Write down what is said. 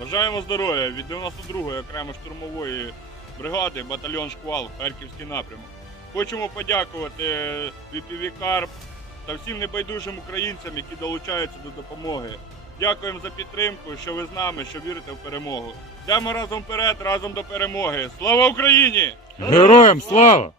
Бажаємо здоров'я від 92-ї окремої штурмової бригади, батальйон Шквал, Харківський напрямок. Хочемо подякувати VPV Карп та всім небайдужим українцям, які долучаються до допомоги. Дякуємо за підтримку, що ви з нами, що вірите в перемогу. Йдемо разом вперед, разом до перемоги. Слава Україні! Героям слава!